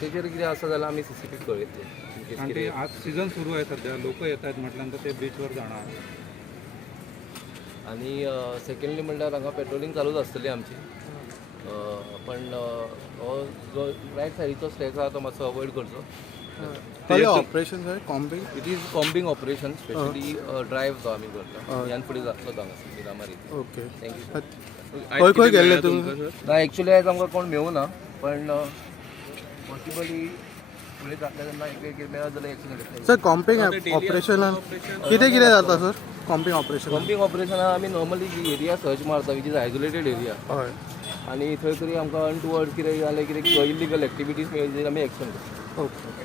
तेचेर कितें आसा जाल्यार आमी CCTV कळयतले. आणि ते आज सीझन सुरू आहे सध्या, लोक येत आहेत म्हटल्यानंतर ते बीचवर जाणार. आणि सेकंडली म्हणल्यार हांगा पेट्रोलिंग चालूच आसतली आमची, पण हो जो रायट सायडीचो स्ट्रेच आसा तो मातसो अवॉयड करचो. ऑपरेशन आहे combing, it is combing operation, specially drive जो आमी करता ह्यान फुडें जातलो तो हांगासर मिरामार. Okay, thank you. खंय गेल्ले तुमी? ना एक्चुअली आयज आमकां कोण मेळूना, पण पॉसिबली फुडें जातलें तेन्ना एक मेळत जाल्यार एक्सिडेंट. सर कॉम्बिंग ऑपरेशनान कितें जाता सर? कॉम्बिंग ऑपरेशनान आमी नॉर्मली जी एरिया सर्च मारता विच इज आयसोलेटेड एरिया, हय, आनी थंय तरी आमकां अनटुवर्ड्स कितें जालें, कितें इलिगल एक्टिविटीज मेळ्ळी आमी एक्शन करता. ओके.